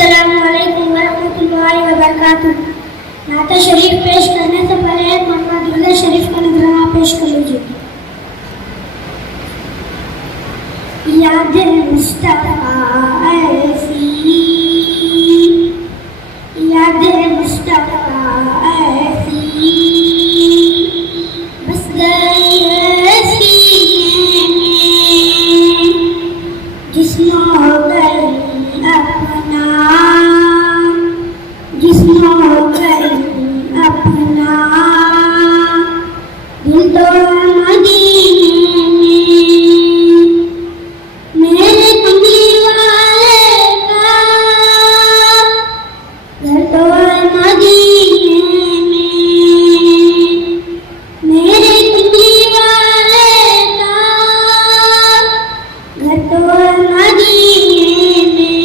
अस्सलामुअलैकुम वरहमतुल्लाहि वबरकातुह। नात शरीफ पेश करने से पहले एक मरतबा दुरूद शरीफ का नजराना पेश कर लीजिए। याद मुस्तफा ऐसी, याद मुस्तफा ऐसी बस गई सीने में, जिस्म हो गई अपना, जिस्म हो गई अपना, दिल तो मदीने में, मेरे कमली वाले का घर तो मदीने में, मेरे कमली वाले का घर तो मदीने में।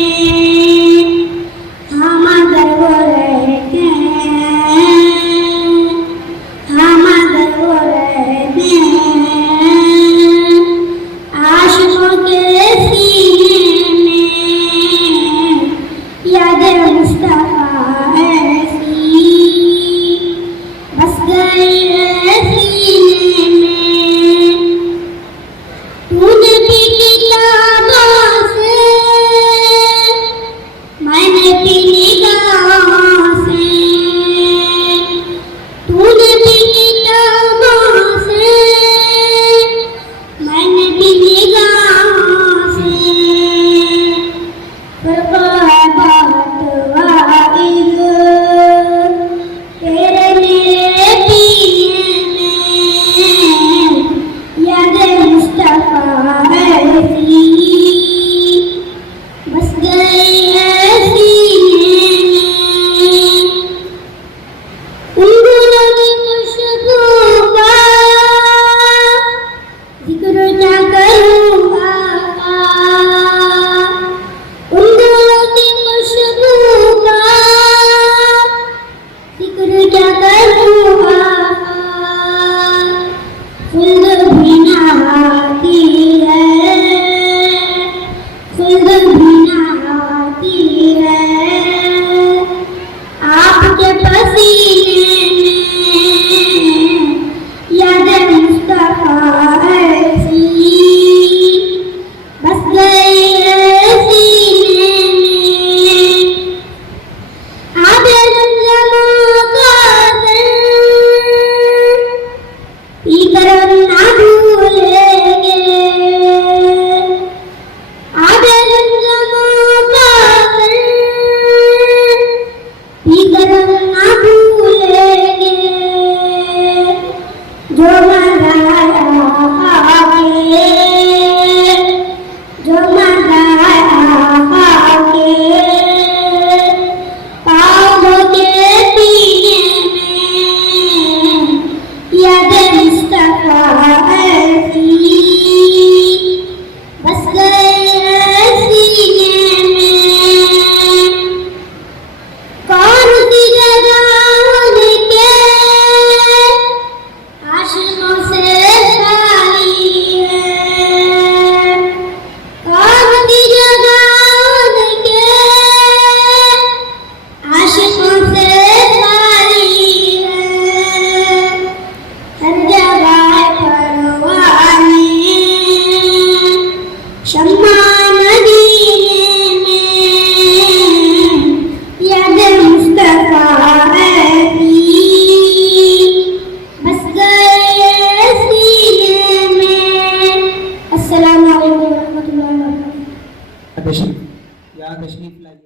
हम अगर वो रहते हैं, हम अगर वो रहते हैं आशिकों के सीने में, याद मुस्तफा ऐसी बस गई सीने में। तूने भी किताबों से, मैंने भी निगाहों से, तूने भी किताबों से, मैंने भी निगाहों से, फर्क है बहुत वाहिद तेरे मेरे पीने में, याद मुस्तफा ऐसी बस गई सीने में। उन गुलों की खुशबू का जिक्र क्या करूँगा, उन गुलों की खुशबू का जिक्र क्या करूँगा। खुल्द भी नहाती है, खुल्द भी नहाती है आपके पसीने में, याद मुस्तफा ऐसी बस गई सीने में। आबे ज़मज़म का दर पीकर ना भूलेंगे, आबे ज़मज़म का दर पीकर ना भूलेंगे। जो मज़ाया आके, जो मज़ाया आके पाँव के पीने में, याद मुस्तफा ऐसी बस गई सीने में। कौन सी जगह के आशिकों से खाली है, कौन सी जगह के आशिकों से खाली है। हर जगह परवाने शम्मा मदीने में, याद मुस्तफा ऐसी बस गई सीने में। अस्सलामु अलैकुम वरहमतुल्लाहि वबरकातुह। तशरीफ यहाँ तशरीफ लाइए।